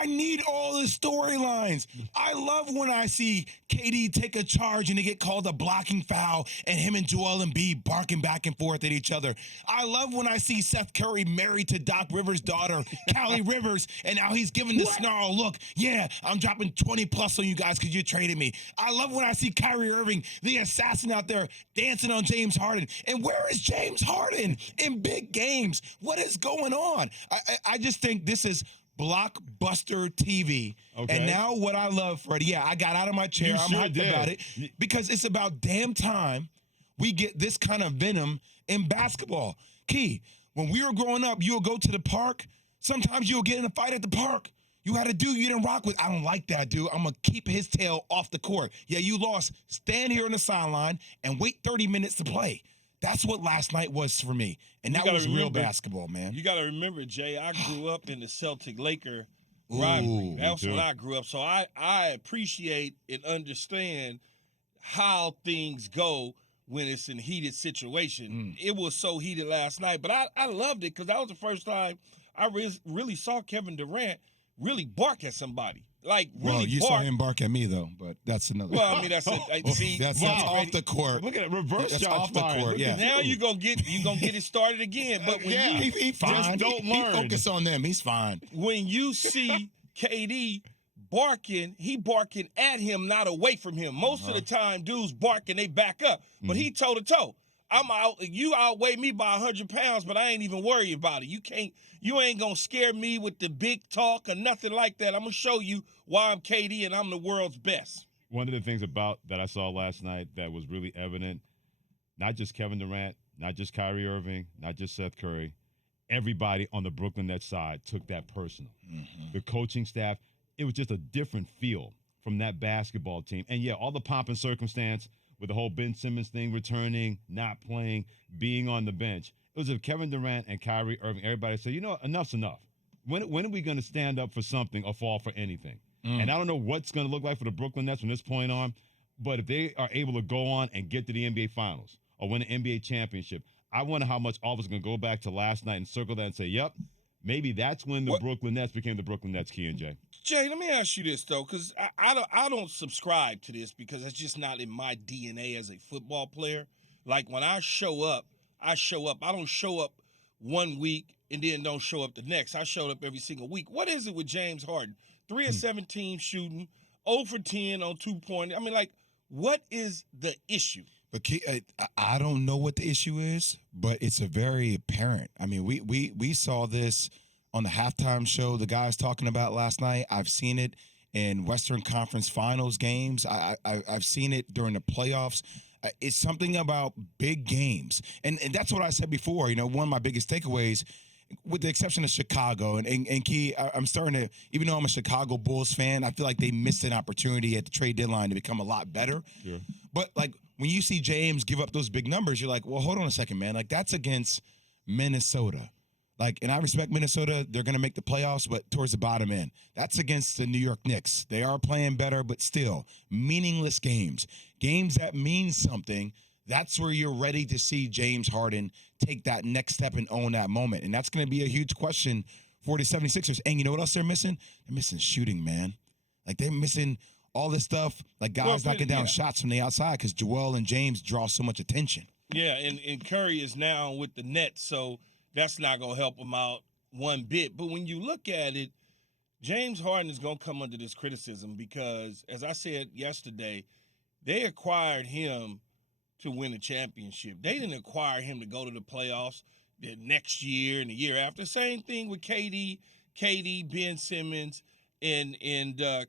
I need all the storylines. I love when I see KD take a charge and they get called a blocking foul and him and JWill Embiid barking back and forth at each other. I love when I see Seth Curry married to Doc Rivers' daughter, Callie Rivers, and now he's giving the snarl look. Yeah, I'm dropping 20 plus on you guys because you traded me. I love when I see Kyrie Irving, the assassin out there, dancing on James Harden. And where is James Harden in big games? What is going on? I just think this is Blockbuster TV. Okay. And now what I love, Freddie, yeah, I got out of my chair. I'm hyped about it because it's about damn time we get this kind of venom in basketball. Key, when we were growing up, you would go to the park. Sometimes you'll get in a fight at the park. You had a dude you didn't rock with. I don't like that dude. I'm going to keep his tail off the court. Yeah, you lost. Stand here on the sideline and wait 30 minutes to play. That's what last night was for me. And that was real basketball, man. You got to remember, Jay, I grew up in the Celtic-Laker rivalry. That's when I grew up. So I appreciate and understand how things go when it's in a heated situation. It was so heated last night. But I loved it because that was the first time I really saw Kevin Durant really bark at somebody. Like, really well, you saw him bark at me, though, but that's another. Well, I mean, that's it. See, that's off the court. Look at it, reverse that's shots off the court. Yeah. Now you're gonna get it started again. But when he's fine. Don't learn. He focus on them. He's fine. When you see KD barking, he barking at him, not away from him. Most of the time, dudes barking, they back up. But he toe to toe. You outweigh me by 100 pounds, but I ain't even worried about it. You ain't gonna scare me with the big talk or nothing like that. I'm gonna show you why I'm KD and I'm the world's best. One of the things about that I saw last night that was really evident, not just Kevin Durant, not just Kyrie Irving, not just Seth Curry, everybody on the Brooklyn Nets side took that personal. The coaching staff, it was just a different feel from that basketball team. And yeah, all the pomp and circumstance with the whole Ben Simmons thing returning, not playing, being on the bench. It was of Kevin Durant and Kyrie Irving. Everybody said, you know, enough's enough. When are we going to stand up for something or fall for anything? And I don't know what's going to look like for the Brooklyn Nets from this point on, but if they are able to go on and get to the NBA Finals or win an NBA championship, I wonder how much all of us are going to go back to last night and circle that and say, yep, maybe that's when the Brooklyn Nets became the Brooklyn Nets, Key and Jay. Jay, let me ask you this, though, because I don't subscribe to this because it's just not in my DNA as a football player. Like, when I show up. I don't show up one week and then don't show up the next. I showed up every single week. What is it with James Harden? 3 of 17 shooting, 0 for 10 on 2-point. I mean, like, what is the issue? But I don't know what the issue is, but it's a very apparent. I mean, we saw this on the halftime show the guys talking about last night. I've seen it in Western Conference Finals games. I've seen it during the playoffs. It's something about big games. And that's what I said before. You know, one of my biggest takeaways, with the exception of Chicago, and Key, I'm starting to, even though I'm a Chicago Bulls fan, I feel like they missed an opportunity at the trade deadline to become a lot better. Yeah. But, like, when you see James give up those big numbers, you're like, well, hold on a second, man. Like, that's against Minnesota. Like, and I respect Minnesota. They're going to make the playoffs, but towards the bottom end. That's against the New York Knicks. They are playing better, but still, meaningless games. Games that mean something. That's where you're ready to see James Harden take that next step and own that moment. And that's going to be a huge question for the 76ers. And you know what else they're missing? They're missing shooting, man. Like, they're missing all this stuff, like guys knocking down shots from the outside because JWill and James draw so much attention. Yeah, and Curry is now with the Nets, so that's not going to help him out one bit. But when you look at it, James Harden is going to come under this criticism because, as I said yesterday, they acquired him to win a championship. They didn't acquire him to go to the playoffs the next year and the year after. Same thing with KD, Ben Simmons, and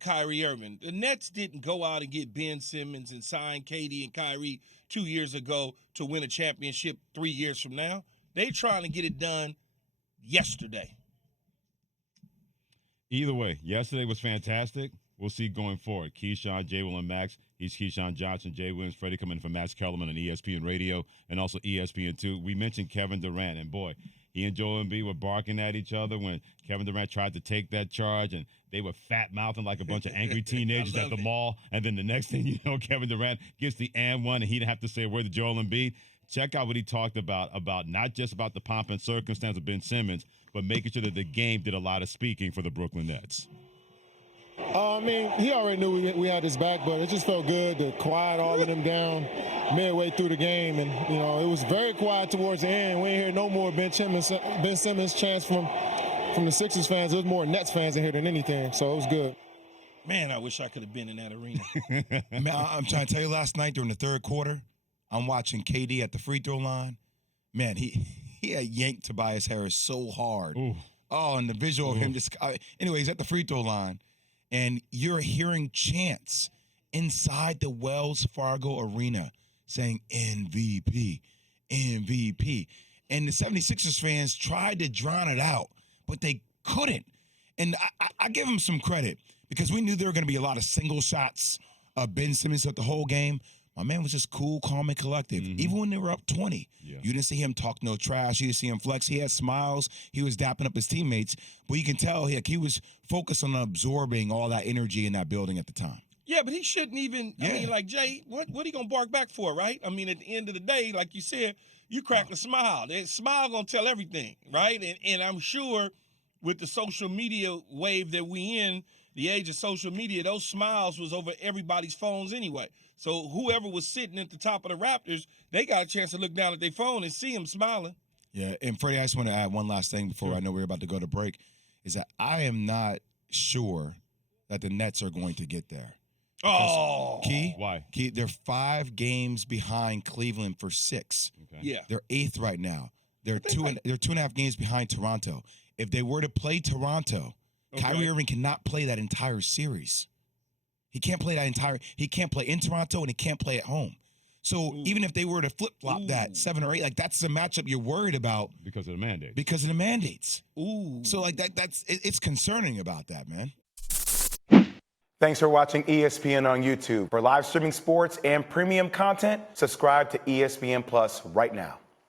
Kyrie Irving. The Nets didn't go out and get Ben Simmons and sign KD and Kyrie 2 years ago to win a championship 3 years from now. They trying to get it done yesterday. Either way, yesterday was fantastic. We'll see going forward. Keyshawn, JWill, and Max. He's Keyshawn Johnson, Jay Williams, Freddie coming in from Max Kellerman on ESPN Radio and also ESPN2. We mentioned Kevin Durant, and boy, he and Joel Embiid were barking at each other when Kevin Durant tried to take that charge, and they were fat-mouthing like a bunch of angry teenagers at the mall. And then the next thing you know, Kevin Durant gets the and one, and he didn't have to say a word to Joel Embiid. Check out what he talked about not just about the pomp and circumstance of Ben Simmons, but making sure that the game did a lot of speaking for the Brooklyn Nets. I mean, he already knew we had his back, but it just felt good to quiet all of them down midway through the game. And, you know, it was very quiet towards the end. We ain't hear no more Ben Simmons chants from the Sixers fans. It was more Nets fans in here than anything, so it was good. Man, I wish I could have been in that arena. Man, I'm trying to tell you, last night during the third quarter, I'm watching KD at the free throw line. Man, he had yanked Tobias Harris so hard. Ooh. Oh, and the visual of him just anyway, he's at the free throw line, and you're hearing chants inside the Wells Fargo Arena saying MVP, MVP. And the 76ers fans tried to drown it out, but they couldn't. And I give them some credit because we knew there were going to be a lot of single shots of Ben Simmons throughout the whole game. My man was just cool, calm, and collective. Even when they were up 20, you didn't see him talk no trash. You didn't see him flex. He had smiles. He was dapping up his teammates. But you can tell he was focused on absorbing all that energy in that building at the time. Yeah, but he shouldn't even. I mean, like, Jay, what he gonna bark back for, right? I mean, at the end of the day, like you said, you crack a smile. That smile gonna tell everything, right? And I'm sure with the social media wave that we in, the age of social media, those smiles was over everybody's phones anyway. So whoever was sitting at the top of the Raptors, they got a chance to look down at their phone and see him smiling. Yeah, and Freddie, I just want to add one last thing before I know we're about to go to break, is that I am not sure that the Nets are going to get there. Key? Why? Key, they're 5 games behind Cleveland for 6. Okay. Yeah. They're 8th right now. They're 2.5 games behind Toronto. If they were to play Toronto, Kyrie Irving cannot play that entire series. He can't play he can't play in Toronto and he can't play at home. So even if they were to flip-flop that 7 or 8, like that's the matchup you're worried about. Because of the mandate. Because of the mandates. Ooh. So like it's concerning about that, man. Thanks for watching ESPN on YouTube. For live streaming sports and premium content, subscribe to ESPN Plus right now.